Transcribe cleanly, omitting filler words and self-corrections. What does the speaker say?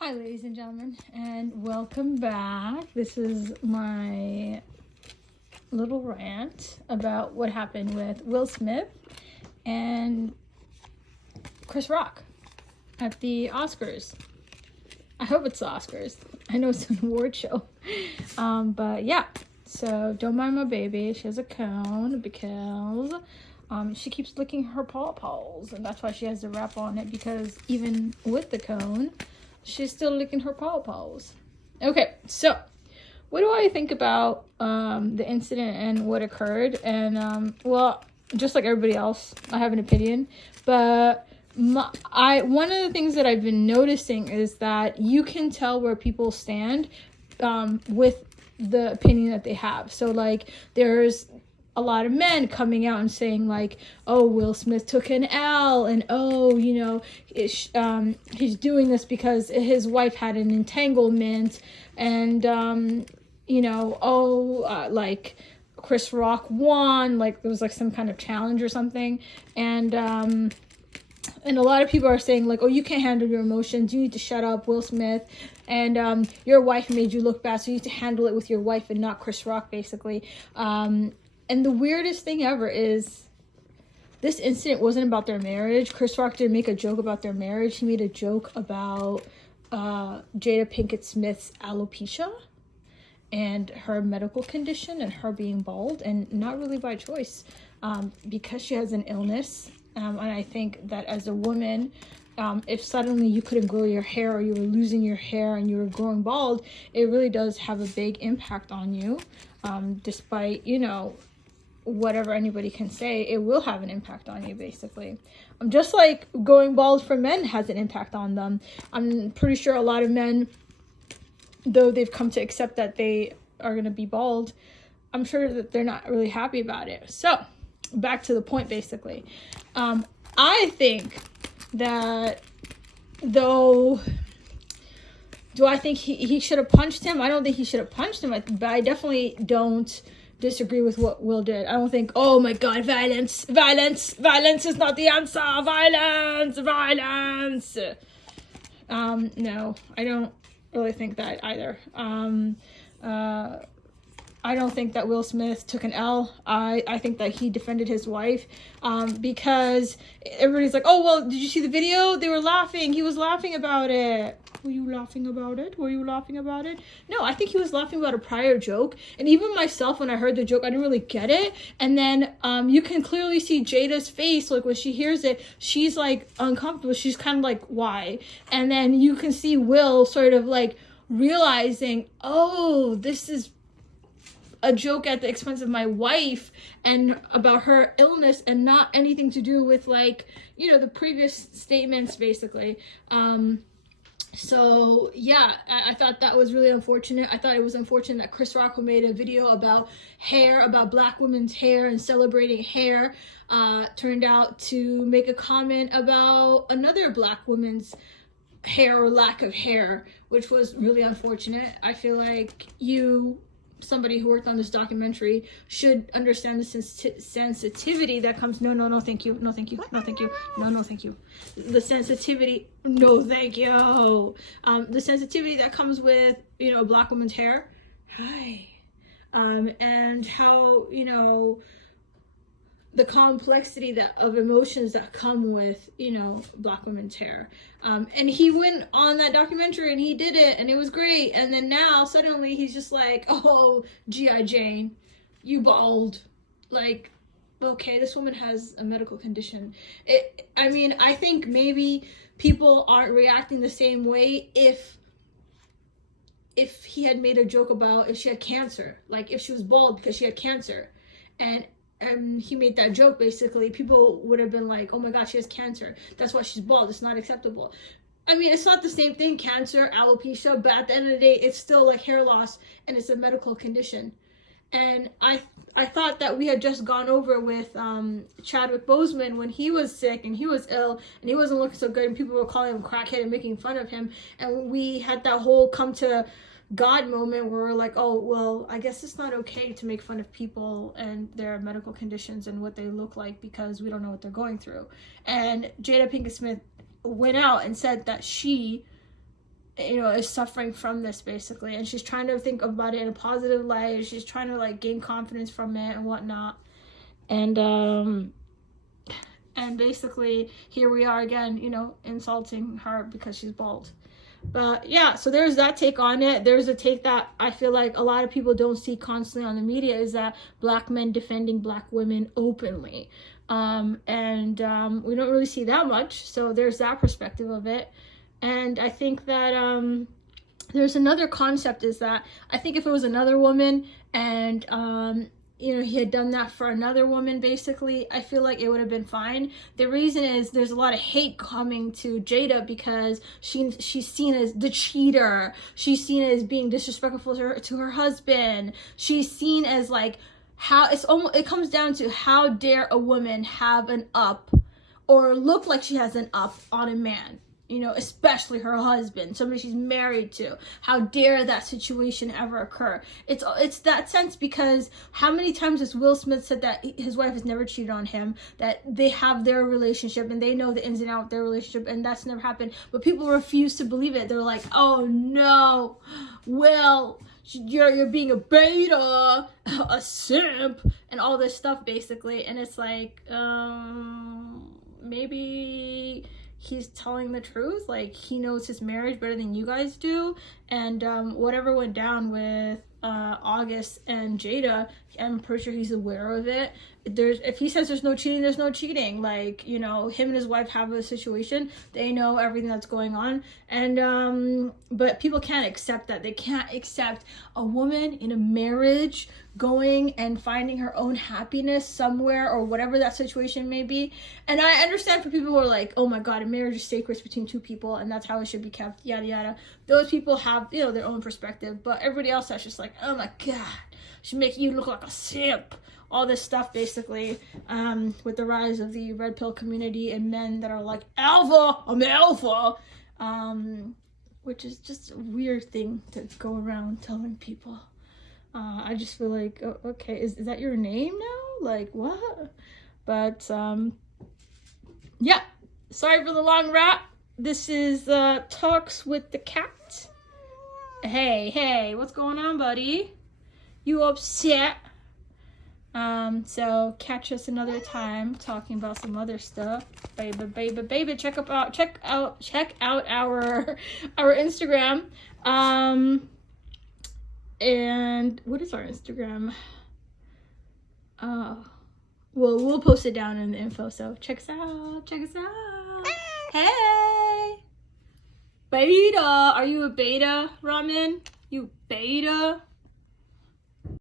Hi, ladies and gentlemen, and welcome back. This is my little rant about what happened with Will Smith and Chris Rock at the Oscars. I hope it's the Oscars. I know it's an award show. But yeah, so don't mind my baby. She has a cone because she keeps licking her paws, and that's why she has the wrap on it, because even with the cone, she's still licking her paws. Okay, so what do I think about the incident and what occurred? And well, just like everybody else, I have an opinion, but one of the things that I've been noticing is that you can tell where people stand with the opinion that they have. So like there's a lot of men coming out and saying like, oh, Will Smith took an L, and oh, he's doing this because his wife had an entanglement, and like Chris Rock won, like there was like some kind of challenge or something, and a lot of people are saying like, oh, you can't handle your emotions, you need to shut up, Will Smith, and your wife made you look bad, so you need to handle it with your wife and not Chris Rock, basically. And the weirdest thing ever is this incident wasn't about their marriage. Chris Rock didn't make a joke about their marriage. He made a joke about Jada Pinkett Smith's alopecia and her medical condition and her being bald, and not really by choice, because she has an illness. And I think that as a woman, if suddenly you couldn't grow your hair, or you were losing your hair and you were growing bald, it really does have a big impact on you. Despite, whatever anybody can say, it will have an impact on you, basically. Just like going bald for men has an impact on them. I'm pretty sure a lot of men, though they've come to accept that they are going to be bald, I'm sure that they're not really happy about it. So, back to the point, basically. I think that, though, do I think he should have punched him? I don't think he should have punched him, but I definitely don't disagree with what Will did. I don't think, oh my god, violence is not the answer, violence. No, I don't really think that either. I don't think that Will Smith took an L. I think that he defended his wife, because everybody's like, oh, well, did you see the video? They were laughing. He was laughing about it. Were you laughing about it? No, I think he was laughing about a prior joke. And even myself, when I heard the joke, I didn't really get it. And then you can clearly see Jada's face. Like when she hears it, she's like uncomfortable. She's kind of like, why? And then you can see Will sort of like realizing, oh, this is a joke at the expense of my wife and about her illness, and not anything to do with like, the previous statements, basically. So yeah, I thought that was really unfortunate. I thought it was unfortunate that Chris Rock, who made a video about hair, about black women's hair and celebrating hair, turned out to make a comment about another black woman's hair or lack of hair, which was really unfortunate. I feel like somebody who worked on this documentary should understand the sensitivity that comes. No, thank you. No, thank you. No, thank you. No, thank you. The sensitivity. No, thank you. The sensitivity that comes with, a black woman's hair. Hi. And how, the complexity of emotions that come with, black women's hair. And he went on that documentary and he did it and it was great. And then now suddenly he's just like, oh, G.I. Jane, you bald. Like, okay, this woman has a medical condition. I think maybe people aren't reacting the same way if he had made a joke about if she had cancer, like if she was bald because she had cancer, and he made that joke, basically, people would have been like, oh my gosh, she has cancer, that's why she's bald, it's not acceptable. It's not the same thing, cancer, alopecia, but at the end of the day, it's still like hair loss, and it's a medical condition. And I thought that we had just gone over with Chadwick Boseman when he was sick and he was ill and he wasn't looking so good, and people were calling him crackhead and making fun of him, and we had that whole come to God moment where we're like, oh, well, I guess it's not okay to make fun of people and their medical conditions and what they look like, because we don't know what they're going through. And Jada Pinkett Smith went out and said that she you know, is suffering from this basically, and she's trying to think about it in a positive light. She's trying to like gain confidence from it and whatnot, and basically here we are again, you know, insulting her because she's bald. But yeah, so there's that take on it. There's a take that I feel like a lot of people don't see constantly on the media, is that black men defending black women openly, and we don't really see that much. So there's that perspective of it. And I think that there's another concept, is that I think if it was another woman and you know, he had done that for another woman, basically, I feel like it would have been fine. The reason is there's a lot of hate coming to Jada because she's seen as the cheater. She's seen as being disrespectful to her husband. She's seen as like, how it comes down to, how dare a woman have an up or look like she has an up on a man, you know, especially her husband, somebody she's married to. How dare that situation ever occur? It's that sense, because how many times has Will Smith said that his wife has never cheated on him, that they have their relationship and they know the ins and outs of their relationship, and that's never happened. But people refuse to believe it. They're like, oh no, Will, you're being a beta, a simp, and all this stuff basically. And it's like, maybe he's telling the truth. Like, he knows his marriage better than you guys do. And whatever went down with August and Jada, I'm pretty sure he's aware of it. If he says there's no cheating, there's no cheating. Like, you know, him and his wife have a situation. They know everything that's going on. And but people can't accept that. They can't accept a woman in a marriage going and finding her own happiness somewhere, or whatever that situation may be. And I understand for people who are like, oh my god, a marriage is sacred between two people and that's how it should be kept, yada yada. Those people have, you know, their own perspective. But everybody else that's just like, oh my god, should make you look like a simp, all this stuff basically, with the rise of the red pill community and men that are like, alpha, I'm alpha, which is just a weird thing to go around telling people. I just feel like, oh, okay, is that your name now? Like, what? But yeah, sorry for the long rap. This is Talks with the Cat. Hey, what's going on, buddy? You upset? So catch us another time talking about some other stuff. Baby, check out our Instagram. And what is our Instagram? Well, we'll post it down in the info, so check us out. Hey, beta, are you a beta, Ramen? You beta?